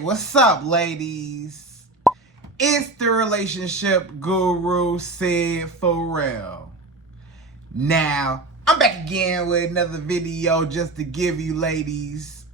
What's up, ladies? It's the relationship guru, Sydd Ferrell. Now, I'm back again with another video just to give you ladies.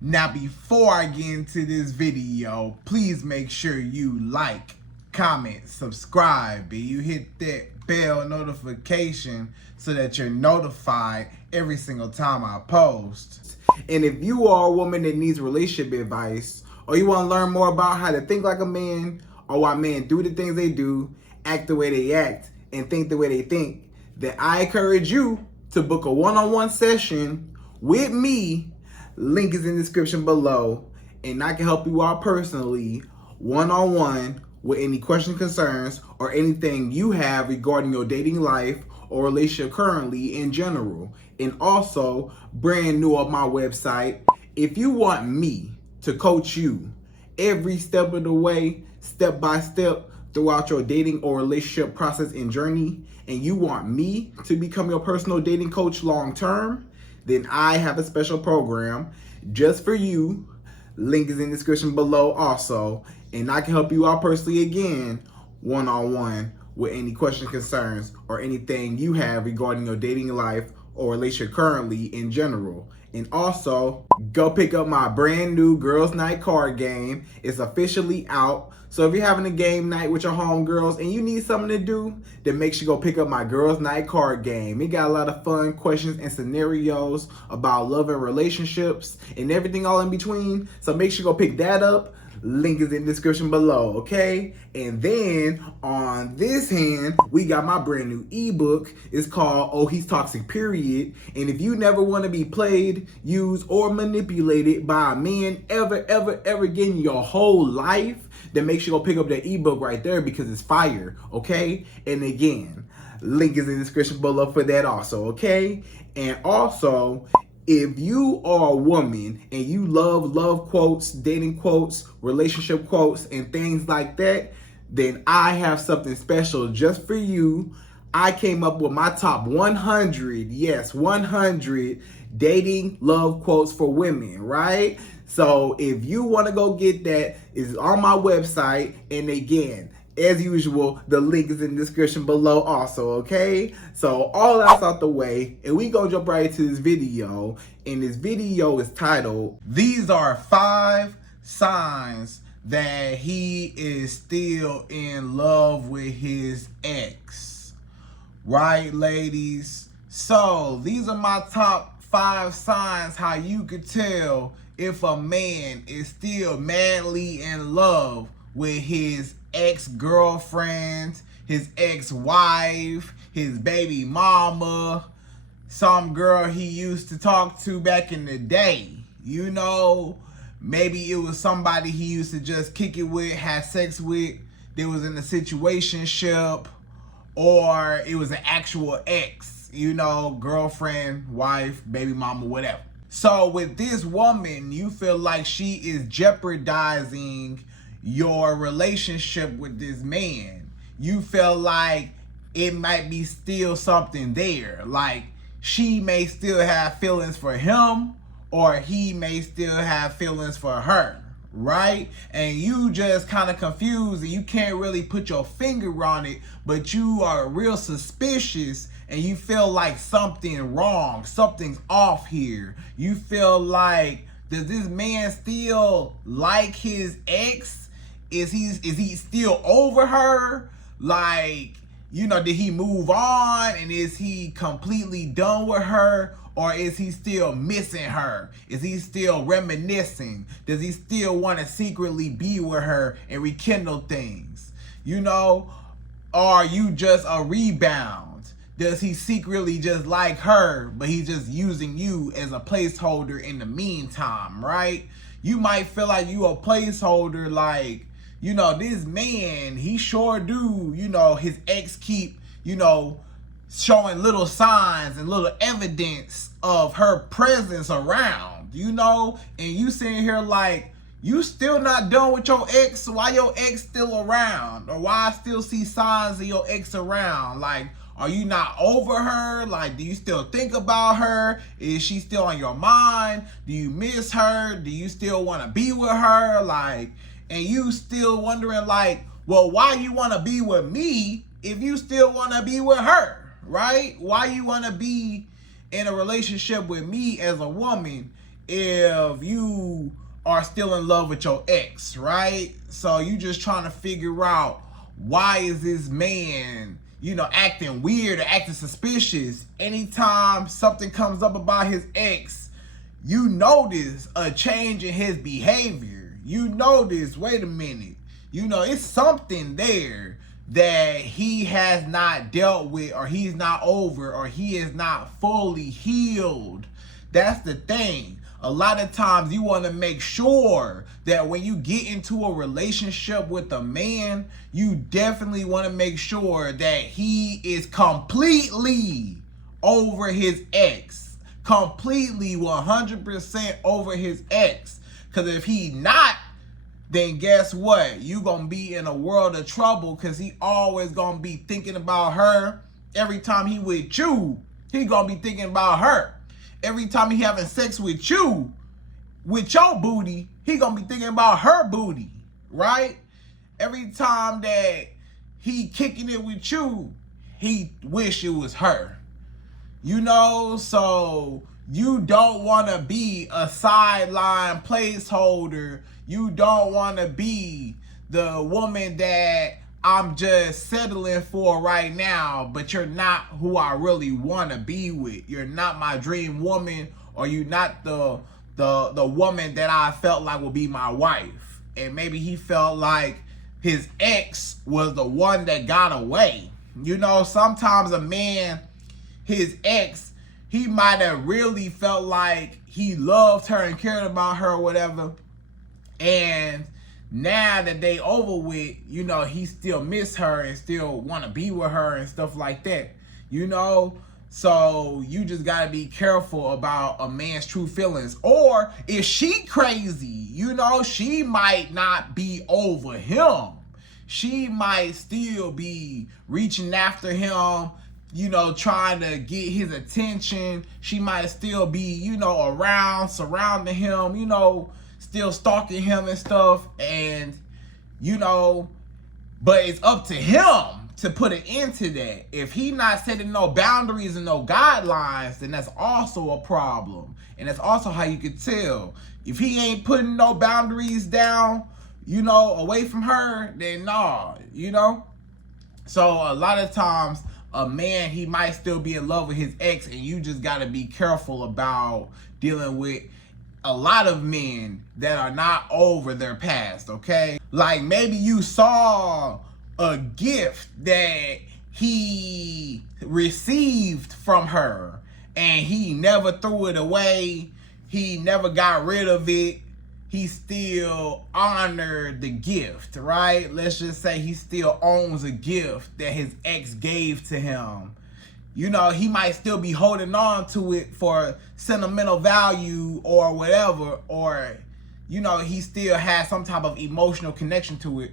Now, before I get into this video, please make sure you like, comment, subscribe, and you hit that bell notification so that you're notified every single time I post. And if you are a woman that needs relationship advice, or you want to learn more about how to think like a man, or why men do the things they do, act the way they act, and think the way they think, then I encourage you to book a one-on-one session with me. Link is in the description below, and I can help you out personally, one-on-one, with any questions, concerns, or anything you have regarding your dating life or relationship currently in general. And also, brand new on my website, if you want me to coach you every step of the way, step by step, throughout your dating or relationship process and journey, and you want me to become your personal dating coach long term, then I have a special program just for you. Link is in the description below also, and I can help you out personally again, one-on-one, with any questions, concerns, or anything you have regarding your dating life or relationship currently in general. And also, go pick up my brand new Girls Night card game. It's officially out. So if you're having a game night with your homegirls and you need something to do, then make sure you go pick up my Girls Night card game. It got a lot of fun questions and scenarios about love and relationships and everything all in between. So make sure you go pick that up. Link is in the description below, okay? And then on this hand, we got my brand new ebook. It's called Oh He's Toxic, Period. And if you never want to be played, used, or manipulated by a man ever again in your whole life, then make sure you go pick up that ebook right there because it's fire, okay? And again, link is in the description below for that also, okay? And also, if you are a woman and you love quotes, dating quotes, relationship quotes, and things like that, then I have something special just for you. I came up with my top 100, yes, 100 dating love quotes for women, right? So if you want to go get that, it's on my website. And again, as usual, the link is in the description below also, okay? So all that's out the way, and we gonna jump right into this video. And this video is titled, These Are 5 Signs That He Is Still in Love with His Ex. Right, ladies? So these are my top 5 signs how you could tell if a man is still madly in love with his ex-girlfriend, his ex-wife, his baby mama, some girl he used to talk to back in the day. You know, maybe it was somebody he used to just kick it with, have sex with, that was in a situationship, or it was an actual ex, you know, girlfriend, wife, baby mama, whatever. So with this woman, you feel like she is jeopardizing your relationship with this man. You feel like it might be still something there. Like she may still have feelings for him, or he may still have feelings for her, right? And you just kind of confused and you can't really put your finger on it, but you are real suspicious and you feel like something wrong, something's off here. You feel like, does this man still like his ex? Is he still over her? Like, you know, did he move on and is he completely done with her? Or is he still missing her? Is he still reminiscing? Does he still want to secretly be with her and rekindle things? You know, are you just a rebound? Does he secretly just like her, but he's just using you as a placeholder in the meantime, right? You might feel like you a placeholder, like, you know, this man, he sure do, you know, his ex keep, you know, showing little signs and little evidence of her presence around, you know, and you sitting here like, you still not done with your ex? Why your ex still around? Or why I still see signs of your ex around? Like, Are you not over her? Like, do you still think about her? Is she still on your mind? Do you miss her? Do you still want to be with her? Like, and you still wondering like, well, why you want to be with me if you still want to be with her, right? Why you want to be in a relationship with me as a woman if you are still in love with your ex, right? So you just trying to figure out, why is this man, acting weird or acting suspicious? Anytime something comes up about his ex, you notice a change in his behavior. You notice, wait a minute, it's something there that he has not dealt with, or he's not over, or he is not fully healed. That's the thing. A lot of times you want to make sure that when you get into a relationship with a man, you definitely want to make sure that he is completely over his ex. Completely 100% over his ex. Because if he not, then guess what? You gonna be in a world of trouble, because he always gonna be thinking about her. Every time he with you, he gonna be thinking about her. Every time he having sex with you, with your booty, he gonna be thinking about her booty, right? Every time that he kicking it with you, he wish it was her. So you don't want to be a sideline placeholder. You don't want to be the woman that I'm just settling for right now, but you're not who I really want to be with. You're not my dream woman, or you're not the woman that I felt like would be my wife. And maybe he felt like his ex was the one that got away. Sometimes a man, his ex, he might have really felt like he loved her and cared about her or whatever. And now that they over with, he still miss her and still want to be with her and stuff like that, So you just got to be careful about a man's true feelings. Or if she crazy, she might not be over him. She might still be reaching after him, trying to get his attention. She might still be, around, surrounding him, still stalking him and stuff. And, but it's up to him to put an end to that. If he not setting no boundaries and no guidelines, then that's also a problem. And that's also how you could tell. If he ain't putting no boundaries down, away from her, then nah, So a lot of times, a man, he might still be in love with his ex, and you just got to be careful about dealing with a lot of men that are not over their past, okay? Like, maybe you saw a gift that he received from her, and he never threw it away. He never got rid of it. He still honored the gift, right? Let's just say he still owns a gift that his ex gave to him. He might still be holding on to it for sentimental value or whatever, or, he still has some type of emotional connection to it.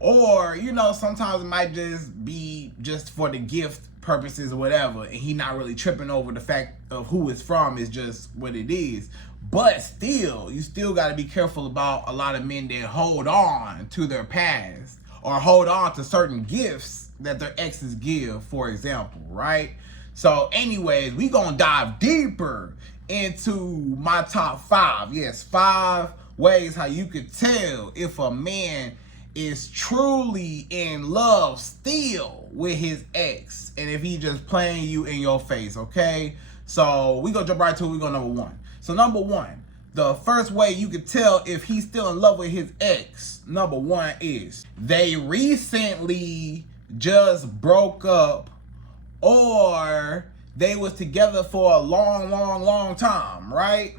Or, sometimes it might just be just for the gift purposes or whatever, and he not really tripping over the fact of who it's from. Is just what it is. But still, you still got to be careful about a lot of men that hold on to their past, or hold on to certain gifts that their exes give, for example, right? So anyways, we gonna dive deeper into my top 5. Yes, 5 ways how you could tell if a man is truly in love still with his ex, and if he just playing you in your face, okay? So we gonna jump right to it. We go number 1. So number 1, the first way you could tell if he's still in love with his ex, number 1 is they recently just broke up, or they was together for a long time, right?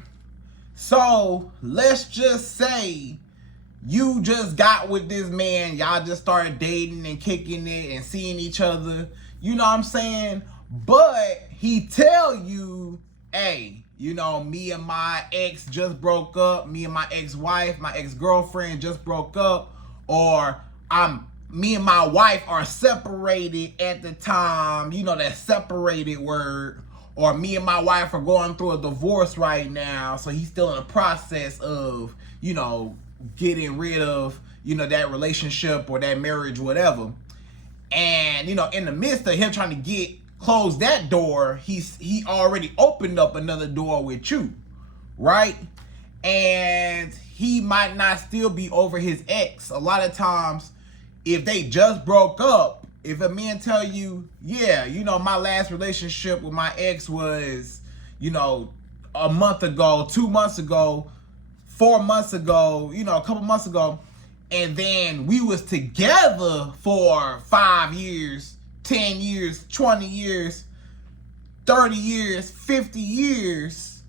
So let's just say you just got with this man, y'all just started dating and kicking it and seeing each other, you know what I'm saying? But he tell you, hey, me and my ex just broke up, me and my ex-wife, my ex-girlfriend just broke up, or I'm me and my wife are separated at the time, you know, that separated word, or me and my wife are going through a divorce right now, so he's still in the process of, you know, getting rid of, you know, that relationship or that marriage, whatever. And, you know, in the midst of him trying to close that door, he already opened up another door with you, right? And he might not still be over his ex. A lot of times, if they just broke up, if a man tell you, yeah, you know, my last relationship with my ex was, you know, a month ago, 2 months ago, 4 months ago, you know, a couple months ago, and then we was together for 5 years, 10 years, 20 years, 30 years, 50 years,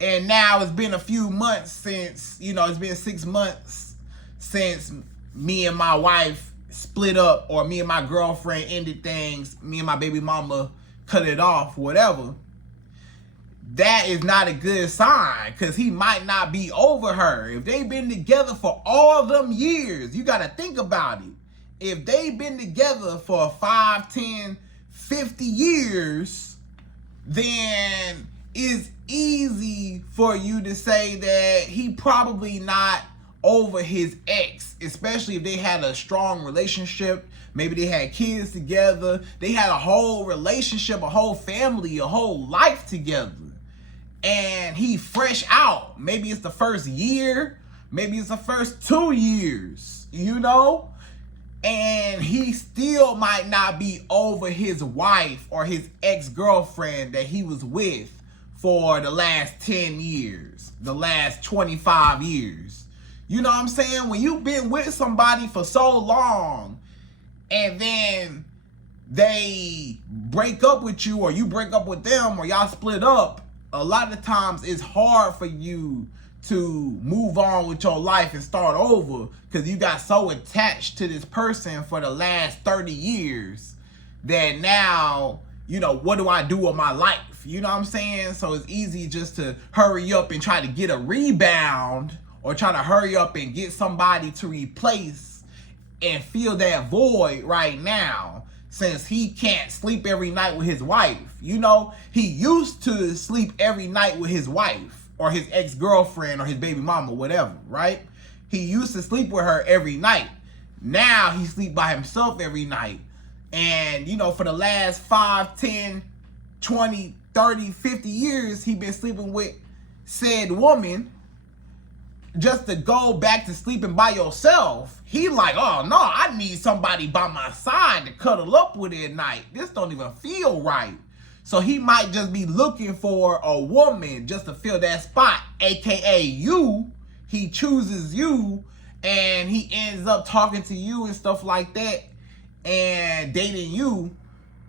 and now it's been a few months since, you know, it's been 6 months since me and my wife split up, or me and my girlfriend ended things, me and my baby mama cut it off, whatever. That is not a good sign, because he might not be over her. If they've been together for all them years, you got to think about it. If they've been together for 5, 10, 50 years, then it's easy for you to say that he probably not over his ex, especially if they had a strong relationship. Maybe they had kids together. They had a whole relationship, a whole family, a whole life together. And he fresh out. Maybe it's the first year. Maybe it's the first 2 years, you know? And he still might not be over his wife or his ex-girlfriend that he was with for the last 10 years, the last 25 years. You know what I'm saying? When you've been with somebody for so long and then they break up with you, or you break up with them, or y'all split up, a lot of times it's hard for you to move on with your life and start over, because you got so attached to this person for the last 30 years that now, you know, what do I do with my life? You know what I'm saying? So it's easy just to hurry up and try to get a rebound, or try to hurry up and get somebody to replace and fill that void right now, since he can't sleep every night with his wife. You know, he used to sleep every night with his wife, or his ex-girlfriend, or his baby mama, whatever, right? He used to sleep with her every night. Now he sleep by himself every night. And, you know, for the last 5, 10, 20, 30, 50 years, he been sleeping with said woman. Just to go back to sleeping by yourself, he like, oh no, I need somebody by my side to cuddle up with at night. This don't even feel right. So he might just be looking for a woman just to fill that spot, aka you. He chooses you, and he ends up talking to you and stuff like that, and dating you,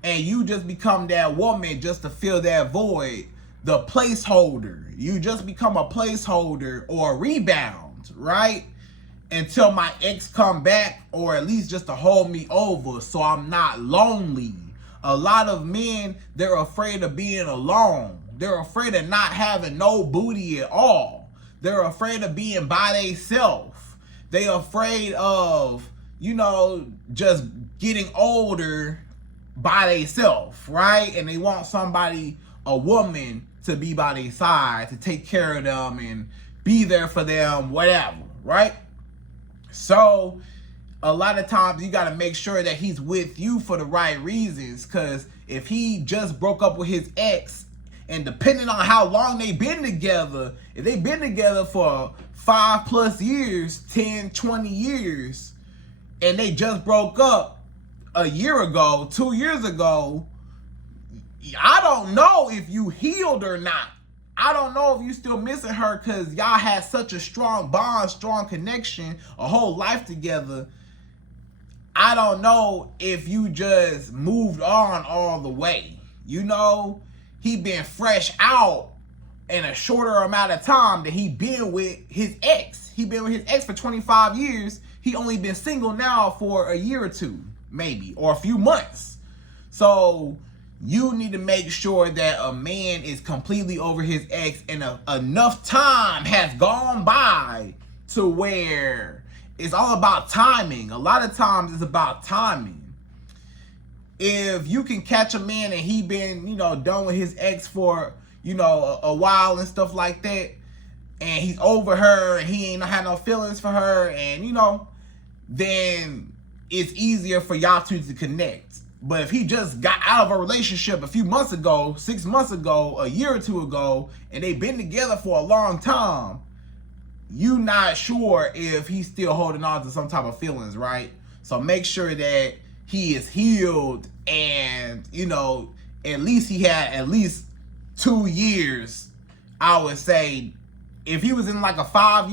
and you just become that woman just to fill that void. The placeholder. You just become a placeholder or a rebound, right? Until my ex come back, or at least just to hold me over so I'm not lonely. A lot of men, they're afraid of being alone. They're afraid of not having no booty at all. They're afraid of being by themselves. They're afraid of, you know, just getting older by themselves, right? And they want somebody, a woman, to be by their side, to take care of them and be there for them, whatever, right? So a lot of times you got to make sure that he's with you for the right reasons, because if he just broke up with his ex, and depending on how long they've been together, if they've been together for 5+ years, 10, 20 years, and they just broke up a year ago, 2 years ago, I don't know if you healed or not. I don't know if you still missing her, because y'all had such a strong bond, strong connection, a whole life together. I don't know if you just moved on all the way. You know, he been fresh out in a shorter amount of time that he been with his ex. He been with his ex for 25 years. He only been single now for a year or two, maybe, or a few months. So you need to make sure that a man is completely over his ex, and enough time has gone by to where it's all about timing. A lot of times it's about timing. If you can catch a man and he been, you know, done with his ex for, you know, a while and stuff like that, and he's over her and he ain't had no feelings for her, and, you know, then it's easier for y'all two to connect. But if he just got out of a relationship a few months ago, 6 months ago, a year or two ago, and they've been together for a long time, you not sure if he's still holding on to some type of feelings, right? So make sure that he is healed, and, you know, at least he had at least 2 years, I would say. If he was in like a 5+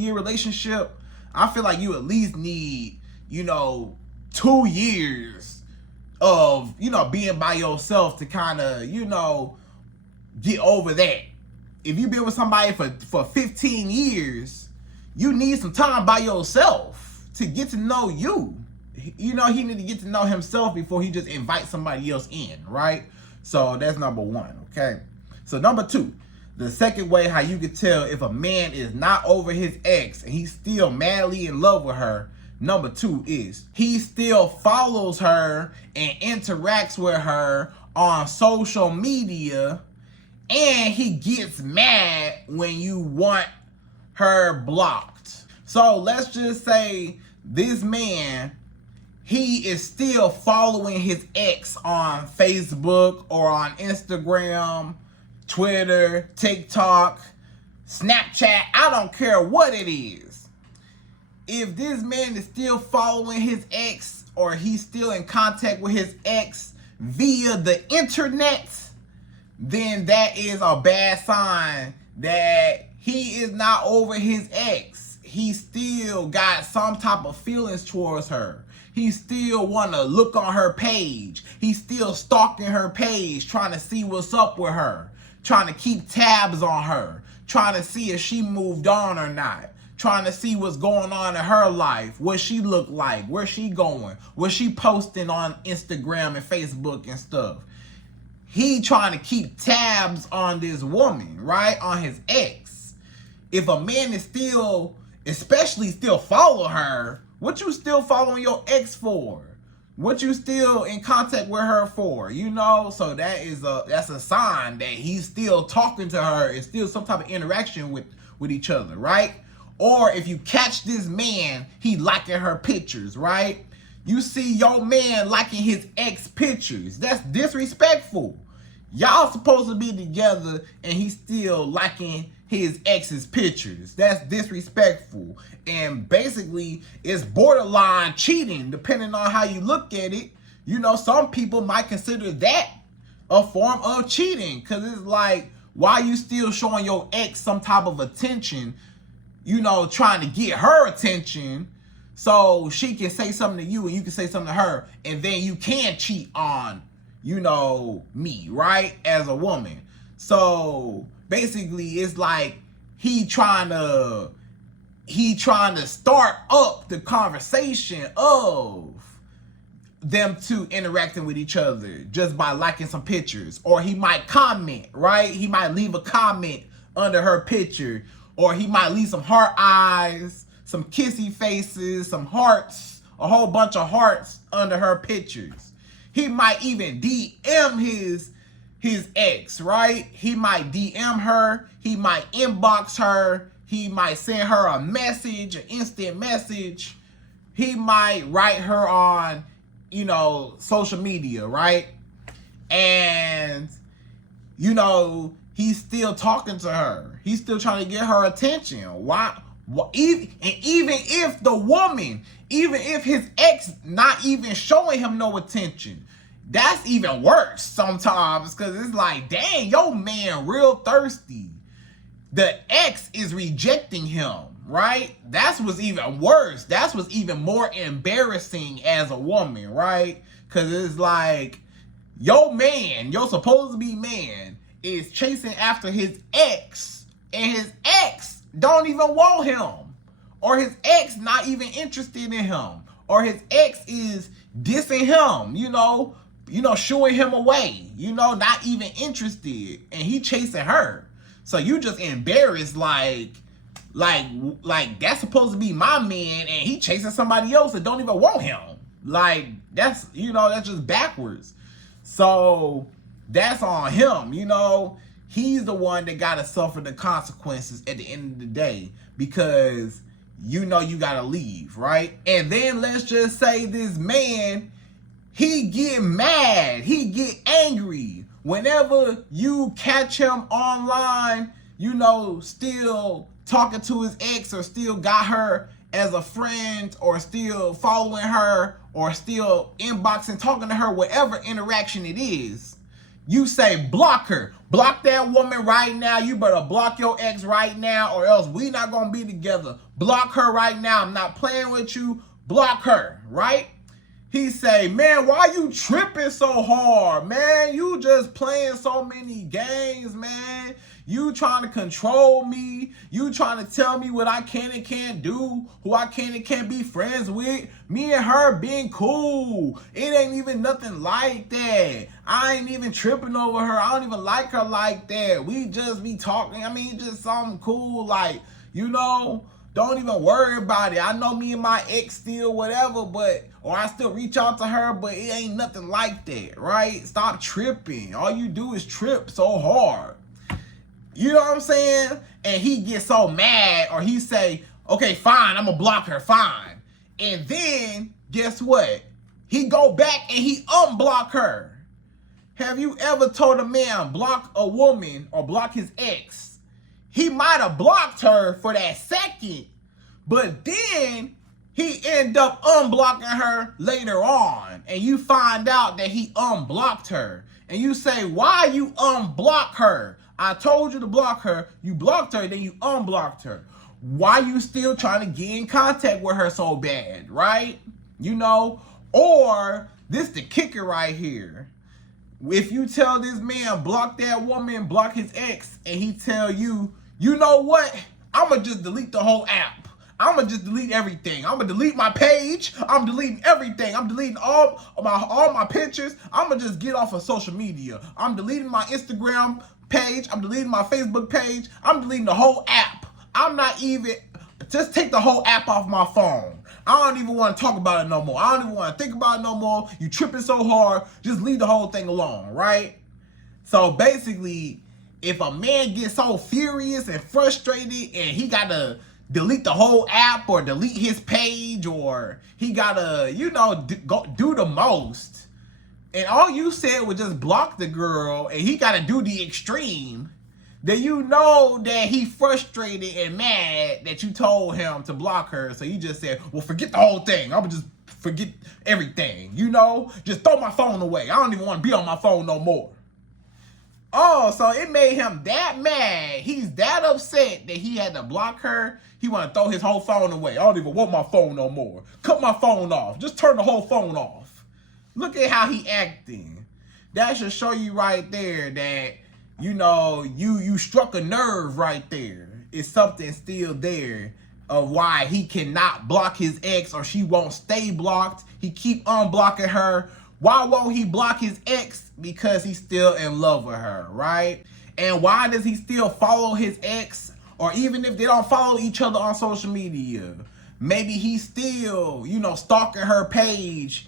year relationship, I feel like you at least need, you know, 2 years of, you know, being by yourself to kind of, you know, get over that. If you've been with somebody for 15 years, you need some time by yourself to get to know you. You know, he need to get to know himself before he just invites somebody else in, right? So that's number one, okay? So number two, the second way how you can tell if a man is not over his ex and he's still madly in love with her, number two is he still follows her and interacts with her on social media, and he gets mad when you want her blocked. So let's just say this man, he is still following his ex on Facebook or on Instagram, Twitter, TikTok, Snapchat, I don't care what it is. If this man is still following his ex, or he's still in contact with his ex via the internet, then that is a bad sign that he is not over his ex. He still got some type of feelings towards her. He still want to look on her page. He's still stalking her page, trying to see what's up with her, trying to keep tabs on her, trying to see if she moved on or not, trying to see what's going on in her life, what she look like, where she going, what she posting on Instagram and Facebook and stuff. He trying to keep tabs on this woman, right? On his ex. If a man is still, especially still follow her, what you still following your ex for? What you still in contact with her for? You know, so that's a sign that he's still talking to her. It's still some type of interaction with each other, right? Or if you catch this man, he liking her pictures, right? You see your man liking his ex pictures. That's disrespectful. Y'all supposed to be together and he's still liking his ex's pictures. That's disrespectful. And basically, it's borderline cheating, depending on how you look at it. You know, some people might consider that a form of cheating, because it's like, why you still showing your ex some type of attention, you know, trying to get her attention so she can say something to you and you can say something to her, and then you can cheat on, you know, me, right, as a woman. So basically, it's like he trying to start up the conversation of them two interacting with each other just by liking some pictures. Or he might comment, right? He might leave a comment under her picture, or he might leave some heart eyes, some kissy faces, some hearts, a whole bunch of hearts under her pictures. He might even DM his ex, right? He might DM her, he might inbox her, he might send her a message, an instant message. He might write her on, you know, social media, right? And, you know, he's still talking to her. He's still trying to get her attention. Why? Even if the woman, even if his ex not even showing him no attention, that's even worse sometimes, because it's like, dang, yo man real thirsty. The ex is rejecting him, right? That's what's even worse. That's what's even more embarrassing as a woman, right? Because it's like, your man, your supposed to be man, is chasing after his ex, and his ex don't even want him, or his ex not even interested in him, or his ex is dissing him, you know, shooing him away, you know, not even interested, and he chasing her. So you just embarrassed, like, Like that's supposed to be my man, and he chasing somebody else that don't even want him. Like, that's, that's just backwards. So that's on him, He's the one that gotta suffer the consequences at the end of the day, because you gotta leave, right? And then let's just say this man, he get mad, he get angry whenever you catch him online, still talking to his ex, or still got her as a friend, or still following her, or still inboxing, talking to her, whatever interaction it is. You say block her. Block that woman right now. You better block your ex right now, or else we not gonna be together. Block her right now. I'm not playing with you. Block her, right? He say, man, why you tripping so hard, man? You just playing so many games, man. You trying to control me. You trying to tell me what I can and can't do, who I can and can't be friends with. Me and her being cool. It ain't even nothing like that. I ain't even tripping over her. I don't even like her like that. We just be talking. I mean, just something cool, like, don't even worry about it. I know me and my ex still whatever, or I still reach out to her, but it ain't nothing like that, right? Stop tripping. All you do is trip so hard. You know what I'm saying? And he gets so mad, or he say, okay, fine, I'm gonna block her, fine. And then, guess what? He go back and he unblock her. Have you ever told a man block a woman or block his ex? He might have blocked her for that second, but then he end up unblocking her later on, and you find out that he unblocked her. And you say, why you unblock her? I told you to block her, you blocked her, then you unblocked her. Why you still trying to get in contact with her so bad, right? Or this the kicker right here. If you tell this man, block that woman, block his ex, and he tell you, you know what? I'ma just delete the whole app. I'ma just delete everything. I'ma delete my page. I'm deleting everything. I'm deleting all my pictures. I'ma just get off of social media. I'm deleting my Instagram page. I'm deleting my Facebook page. I'm deleting the whole app. I'm not even, just take the whole app off my phone. I don't even want to talk about it no more. I don't even want to think about it no more. You tripping so hard, just leave the whole thing alone, right? So basically, if a man gets so furious and frustrated and he gotta delete the whole app or delete his page, or he gotta, go do the most, and all you said was just block the girl and he gotta do the extreme, then you know that he frustrated and mad that you told him to block her. So you just said, well, forget the whole thing. I'm gonna just forget everything, just throw my phone away. I don't even want to be on my phone no more. Oh, so it made him that mad. He's that upset that he had to block her. He want to throw his whole phone away. I don't even want my phone no more. Cut my phone off. Just turn the whole phone off. Look at how he acting. That should show you right there that, you struck a nerve right there. It's something still there of why he cannot block his ex, or she won't stay blocked. He keep unblocking her. Why won't he block his ex? Because he's still in love with her, right? And why does he still follow his ex? Or even if they don't follow each other on social media, maybe he's still, stalking her page,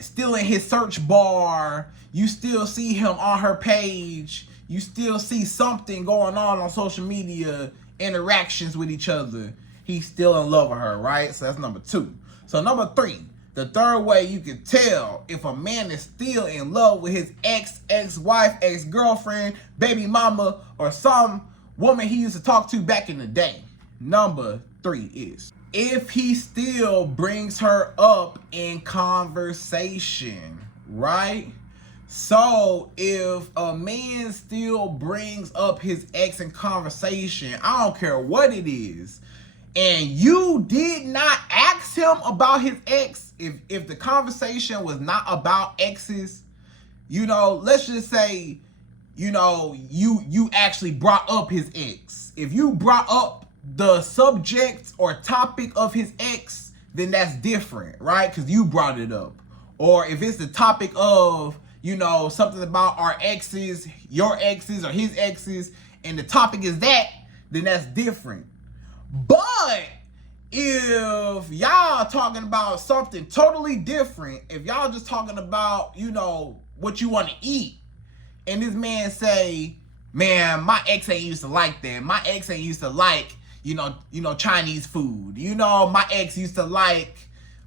still in his search bar. You still see him on her page. You still see something going on social media, interactions with ex other. He's still in love with her, right? So that's number 2. So number 3. The third way you can tell if a man is still in love with his ex-wife, ex-girlfriend, baby mama, or some woman he used to talk to back in the day. Number 3 is if he still brings her up in conversation, right? So if a man still brings up his ex in conversation, I don't care what it is, and you did not ask him about his ex, if the conversation was not about exes, let's just say, you actually brought up his ex. If you brought up the subject or topic of his ex, then that's different, right? Because you brought it up. Or if it's the topic of, something about our exes, your exes or his exes, and the topic is that, then that's different. But if y'all talking about something totally different, if y'all just talking about, you know, what you want to eat, and this man say, man, my ex ain't used to like that. My ex ain't used to like, you know, Chinese food. You know, my ex used to like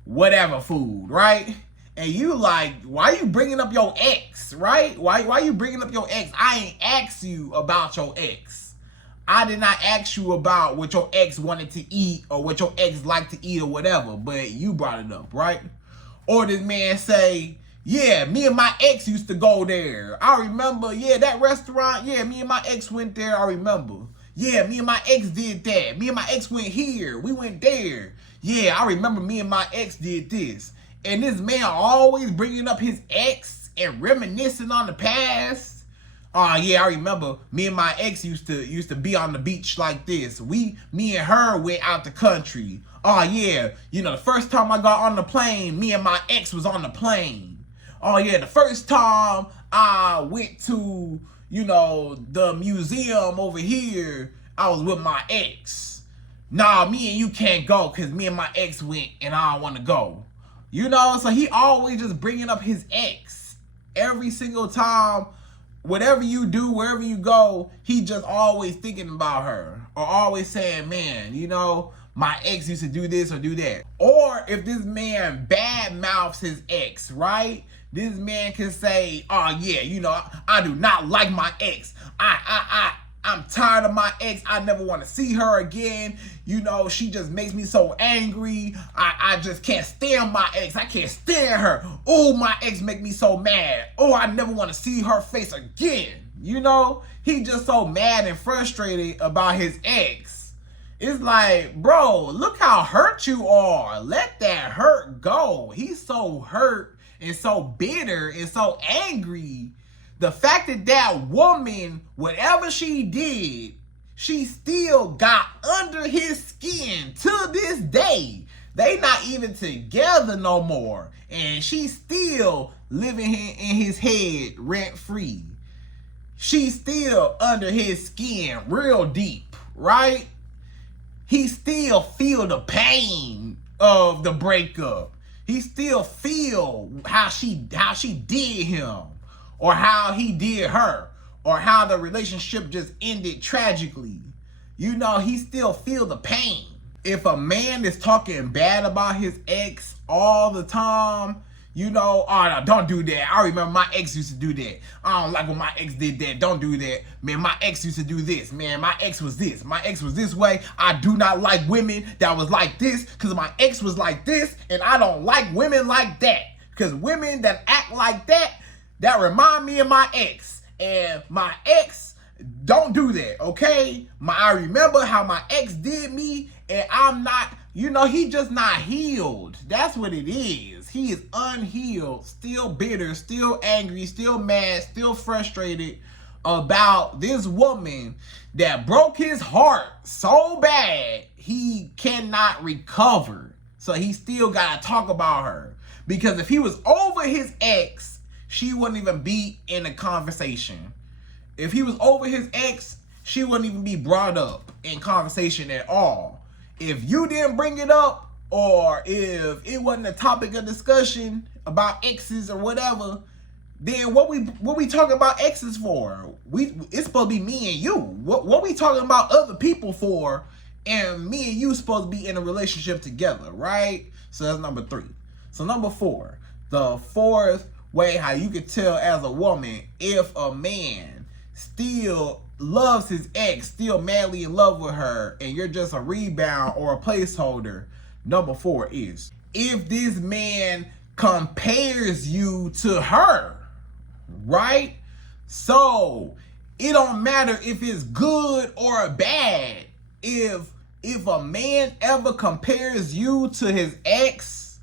whatever food, right? And you like, why you bringing up your ex, right? Why you bringing up your ex? I ain't asked you about your ex. I did not ask you about what your ex wanted to eat or what your ex liked to eat or whatever, but you brought it up, right? Or this man say, yeah, me and my ex used to go there. I remember, yeah, that restaurant, yeah, me and my ex went there, I remember. Yeah, me and my ex did that. Me and my ex went here, we went there. Yeah, I remember me and my ex did this. And this man always bringing up his ex and reminiscing on the past. Yeah, I remember me and my ex used to be on the beach like this. Me and her went out the country. Oh yeah, you know, the first time I got on the plane, me and my ex was on the plane. Oh yeah, the first time I went to, you know, the museum over here, I was with my ex. Nah, me and you can't go because me and my ex went and I don't want to go. You know, so he always just bringing up his ex every single time. Whatever you do, wherever you go, he just always thinking about her. Or always saying, man, you know, my ex used to do this or do that. Or if this man bad mouths his ex, right? This man can say, oh yeah, you know, I do not like my ex. I'm tired of my ex. I never want to see her again. You know, she just makes me so angry. I just can't stand my ex. I can't stand her. Oh, my ex make me so mad. Oh, I never want to see her face again. You know, he just so mad and frustrated about his ex. It's like, bro, look how hurt you are. Let that hurt go. He's so hurt and so bitter and so angry. The fact that that woman, whatever she did, she still got under his skin to this day. They not even together no more. And she's still living in his head rent free. She's still under his skin real deep, right? He still feel the pain of the breakup. He still feel how she did him. Or how he did her, or how the relationship just ended tragically. You know, he still feel the pain. If a man is talking bad about his ex all the time, you know, oh no, don't do that. I remember my ex used to do that. I don't like when my ex did that. Don't do that. Man, my ex used to do this. Man, my ex was this. My ex was this way. I do not like women that was like this because my ex was like this, and I don't like women like that. Because women that act like that remind me of my ex. And my ex don't do that, okay? I remember how my ex did me, and I'm not, you know, he just not healed. That's what it is. He is unhealed, still bitter, still angry, still mad, still frustrated about this woman that broke his heart so bad he cannot recover. So he still gotta talk about her. Because if he was over his ex, she wouldn't even be in a conversation. If he was over his ex, she wouldn't even be brought up in conversation at all. If you didn't bring it up, or if it wasn't a topic of discussion about exes or whatever, then what we talking about exes for? It's supposed to be me and you. What we talking about other people for? And me and you supposed to be in a relationship together, right? So that's number 3. So number 4, the fourth way how you could tell as a woman if a man still loves his ex, still madly in love with her, and you're just a rebound or a placeholder. Number 4 is if this man compares you to her, right? So it don't matter if it's good or bad. If a man ever compares you to his ex,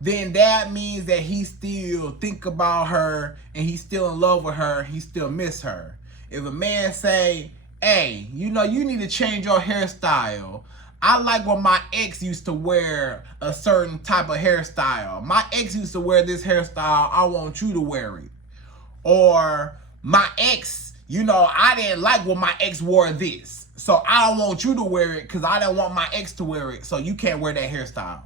then that means that he still think about her and he's still in love with her, he still miss her. If a man say, hey, you know, you need to change your hairstyle. I like when my ex used to wear a certain type of hairstyle. My ex used to wear this hairstyle, I want you to wear it. Or my ex, you know, I didn't like when my ex wore this. so I don't want you to wear it because I don't want my ex to wear it, so you can't wear that hairstyle.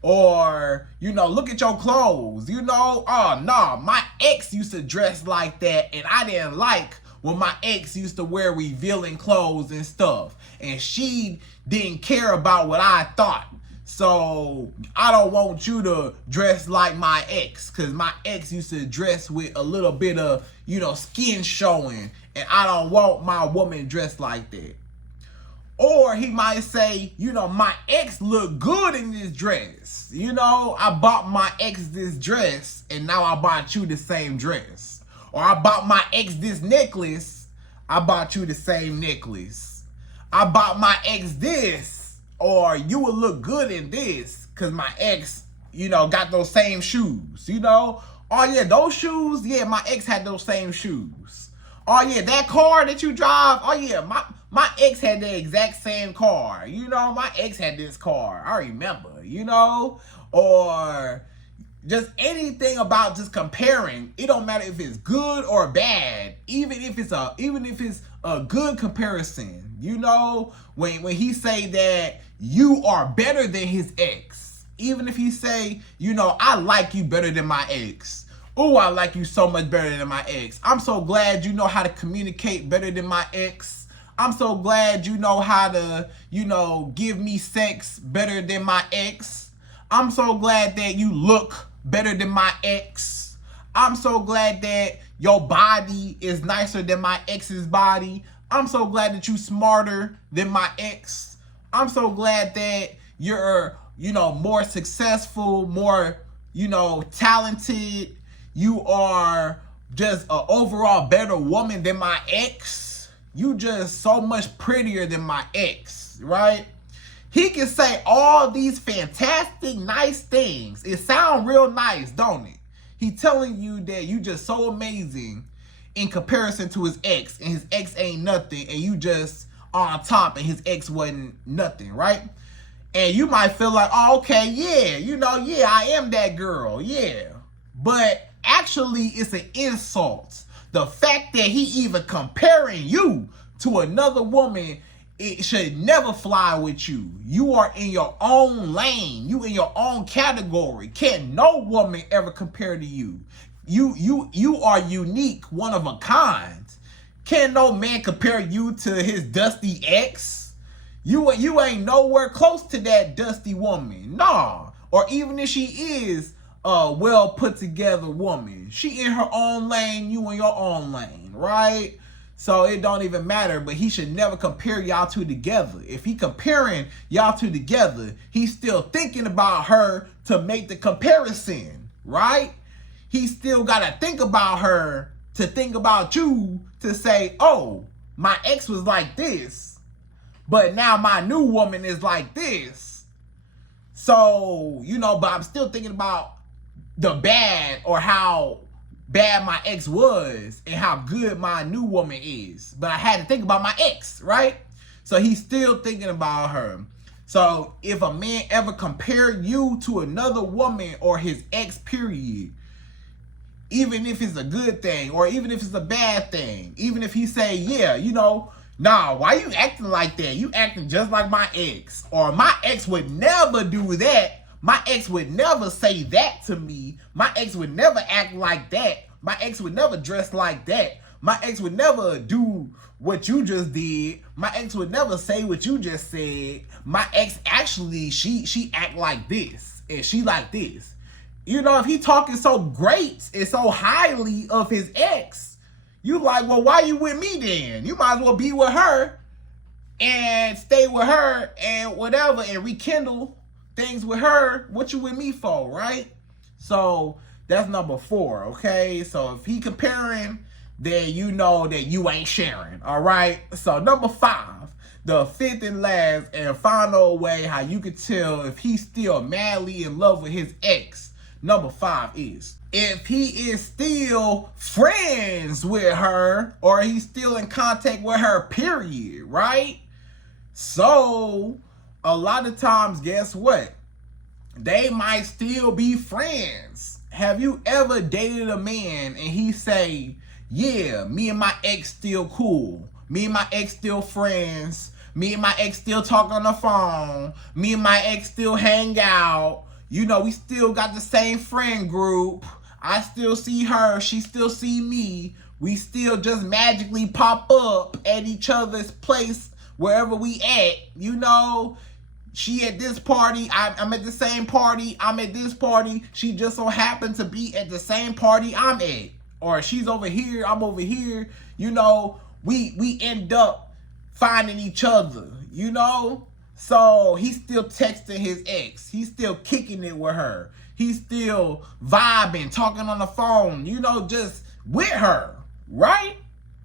Or, you know, look at your clothes. You know, oh, no, my ex used to dress like that, and I didn't like when my ex used to wear revealing clothes and stuff. And she didn't care about what I thought. So I don't want you to dress like my ex, because my ex used to dress with a little bit of, you know, skin showing, and I don't want my woman dressed like that. Or he might say, you know, my ex look good in this dress. You know, I bought my ex this dress, and now I bought you the same dress. Or I bought my ex this necklace, I bought you the same necklace. I bought my ex this, or you would look good in this, because my ex, you know, got those same shoes, you know. Oh yeah, those shoes, yeah, my ex had those same shoes. Oh yeah, that car that you drive, oh yeah, my ex had the exact same car. You know, my ex had this car. I remember, you know? Or just anything about just comparing. It don't matter if it's good or bad. Even if it's a good comparison. You know, when he say that you are better than his ex. Even if he say, you know, I like you better than my ex. Oh, I like you so much better than my ex. I'm so glad you know how to communicate better than my ex. I'm so glad you know how to, you know, give me sex better than my ex. I'm so glad that you look better than my ex. I'm so glad that your body is nicer than my ex's body. I'm so glad that you smarter than my ex. I'm so glad that you're, you know, more successful, more, you know, talented. You are just an overall better woman than my ex. You just so much prettier than my ex, right? He can say all these fantastic, nice things. It sounds real nice, don't it? He telling you that you just so amazing in comparison to his ex, and his ex ain't nothing, and you just on top, and his ex wasn't nothing, right? And you might feel like, oh, okay, yeah, you know, yeah, I am that girl, yeah. But actually, it's an insult. The fact that he even comparing you to another woman, it should never fly with you. You are in your own lane. You in your own category. Can't no woman ever compare to you. You are unique, one of a kind. Can't no man compare you to his dusty ex. You ain't nowhere close to that dusty woman. Nah. Or even if she is a well put together woman, she in her own lane, you in your own lane, right? So it don't even matter, but he should never compare y'all two together. If he comparing y'all two together, he's still thinking about her to make the comparison, right? He still gotta think about her to think about you to say, oh, my ex was like this, but now my new woman is like this. So, you know, but I'm still thinking about the bad, or how bad my ex was and how good my new woman is. But I had to think about my ex, right? So he's still thinking about her. So if a man ever compare you to another woman or his ex, period, even if it's a good thing or even if it's a bad thing, even if he say, yeah, you know, nah, why you acting like that? You acting just like my ex. Or my ex would never do that. My ex would never say that to me. My ex would never act like that. My ex would never dress like that. My ex would never do what you just did. My ex would never say what you just said. My ex actually, she act like this and she like this. You know, if he talking so great and so highly of his ex, you like, well, why you with me then? You might as well be with her and stay with her and whatever and rekindle things with her. What you with me for, right? So that's number 4, okay? So if he comparing, then you know that you ain't sharing, all right? So number 5, the 5th and last and final way how you could tell if he's still madly in love with his ex. Number 5 is if he is still friends with her or he's still in contact with her, period, right? So a lot of times, guess what? They might still be friends. Have you ever dated a man and he say, yeah, me and my ex still cool. Me and my ex still friends. Me and my ex still talk on the phone. Me and my ex still hang out. You know, we still got the same friend group. I still see her. She still see me. We still just magically pop up at each other's place wherever we at. You know, she at this party. I'm at the same party. I'm at this party. She just so happened to be at the same party I'm at. Or she's over here. I'm over here. You know, we end up finding each other. You know? So he's still texting his ex. He's still kicking it with her. He's still vibing, talking on the phone, you know, just with her, right?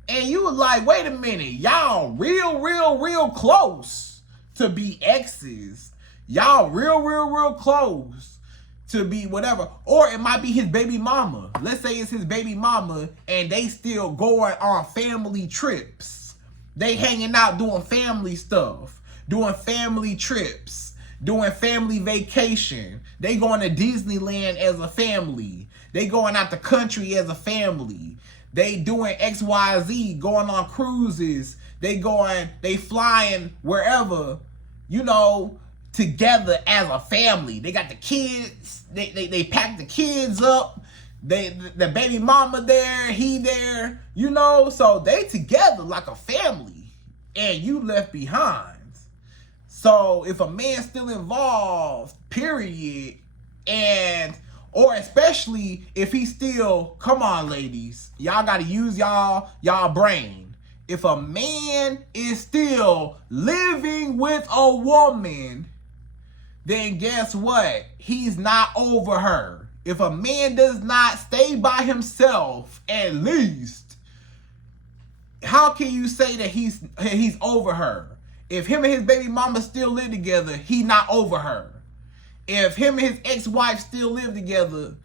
And you was like, wait a minute, y'all real close to be exes. Y'all real close to be whatever. Or it might be his baby mama. Let's say it's his baby mama and they still going on family trips. They hanging out doing family stuff. Doing family trips, doing family vacation. They going to Disneyland as a family. They going out the country as a family. They doing XYZ, going on cruises. They flying wherever, you know, together as a family. They got the kids. They pack the kids up. The baby mama there, he there, you know. So they together like a family. And you left behind. So if a man's still involved, period, or especially if he's still, come on ladies, y'all gotta use y'all brain. If a man is still living with a woman, then guess what? He's not over her. If a man does not stay by himself, at least, how can you say that he's over her? If him and his baby mama still live together, he not over her. If him and his ex-wife still live together,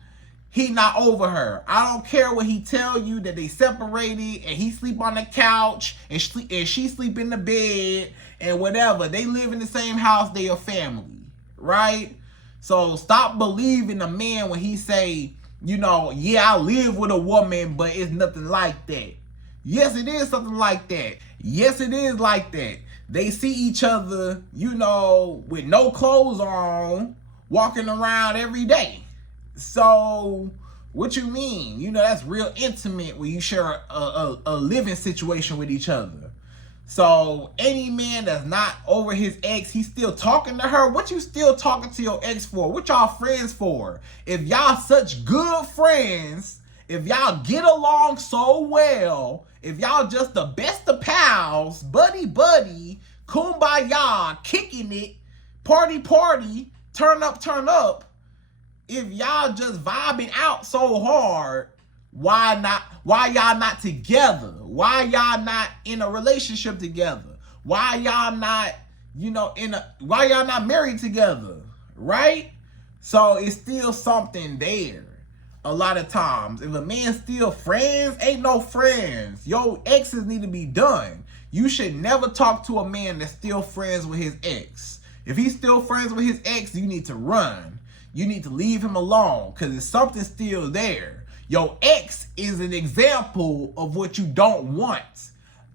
he not over her. I don't care what he tell you that they separated and he sleep on the couch and she sleep in the bed and whatever. They live in the same house, they a family, right? So stop believing a man when he say, you know, yeah, I live with a woman, but it's nothing like that. Yes, it is something like that. Yes, it is like that. They see each other, you know, with no clothes on, walking around every day. So, what you mean? You know, that's real intimate when you share a living situation with each other. So, any man that's not over his ex, he's still talking to her. What you still talking to your ex for? What y'all friends for? If y'all such good friends, if y'all get along so well, if y'all just the best of pals, buddy, kumbaya, kicking it, party, turn up, if y'all just vibing out so hard, why y'all not together? Why y'all not in a relationship together? Why y'all not, you know, why y'all not married together, right? So it's still something there. A lot of times, if a man's still friends, ain't no friends. Your exes need to be done. You should never talk to a man that's still friends with his ex. If he's still friends with his ex, you need to run. You need to leave him alone because there's something still there. Your ex is an example of what you don't want.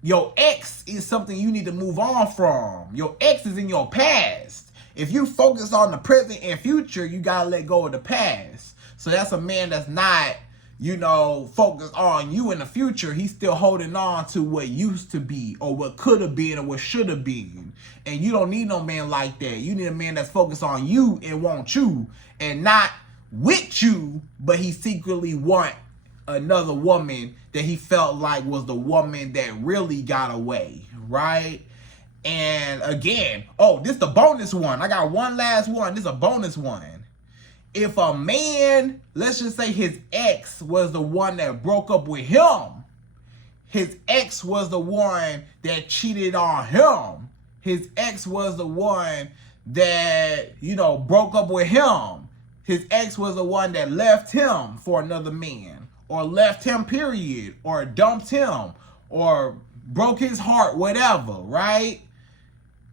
Your ex is something you need to move on from. Your ex is in your past. If you focus on the present and future, you gotta let go of the past. So that's a man that's not, you know, focused on you in the future. He's still holding on to what used to be or what could have been or what should have been. And you don't need no man like that. You need a man that's focused on you and want you and not with you, but he secretly want another woman that he felt like was the woman that really got away, right? And again, oh, this is the bonus one. I got one last one. This is a bonus one. If a man, let's just say his ex was the one that broke up with him, his ex was the one that cheated on him, his ex was the one that, you know, broke up with him, his ex was the one that left him for another man, or left him, period, or dumped him, or broke his heart, whatever, right?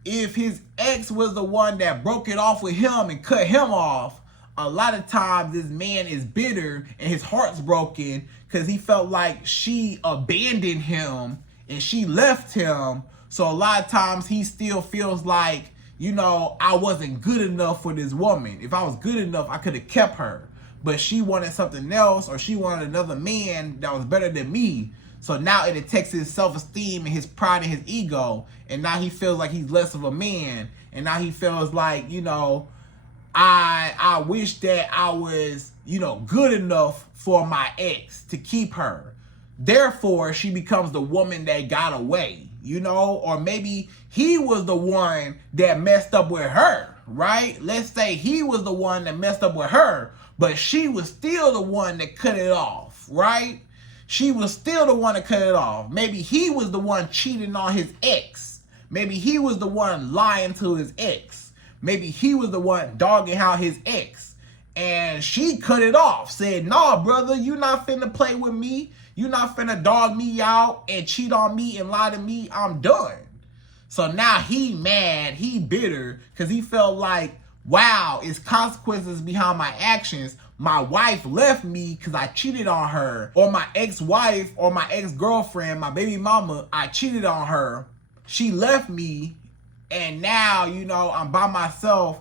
If his ex was the one that broke it off with him and cut him off, a lot of times this man is bitter and his heart's broken because he felt like she abandoned him and she left him So a lot of times he still feels like, you know, I wasn't good enough for this woman. If I was good enough, I could have kept her. But she wanted something else, or she wanted another man that was better than me. So now it attacks his self-esteem and his pride and his ego. And now he feels like he's less of a man. And now he feels like, you know, I wish that I was, you know, good enough for my ex to keep her. Therefore, she becomes the woman that got away, you know, or maybe he was the one that messed up with her, right? Let's say he was the one that messed up with her, but she was still the one that cut it off, right? She was still the one that cut it off. Maybe he was the one cheating on his ex. Maybe he was the one lying to his ex. Maybe he was the one dogging out his ex. And she cut it off, said, "Nah, brother, you not finna play with me. You not finna dog me out and cheat on me and lie to me. I'm done." So now he mad, he bitter, because he felt like, wow, it's consequences behind my actions. My wife left me because I cheated on her. Or my ex-wife or my ex-girlfriend, my baby mama, I cheated on her. She left me, and now, you know, I'm by myself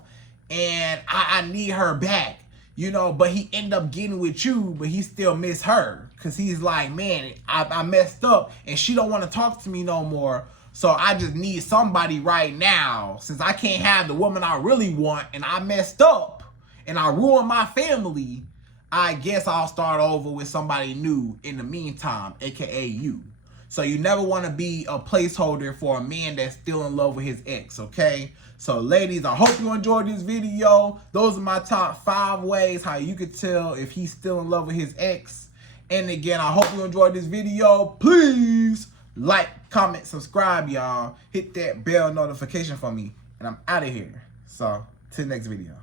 and I need her back. You know, but he ended up getting with you, but he still miss her. Because he's like, man, I messed up and she don't want to talk to me no more. So I just need somebody right now. Since I can't have the woman I really want and I messed up and I ruined my family, I guess I'll start over with somebody new in the meantime, aka you. So you never want to be a placeholder for a man that's still in love with his ex, okay? So ladies, I hope you enjoyed this video. Those are my top 5 ways how you could tell if he's still in love with his ex. And again, I hope you enjoyed this video. Please like, comment, subscribe, y'all. Hit that bell notification for me. And I'm out of here. So, till the next video.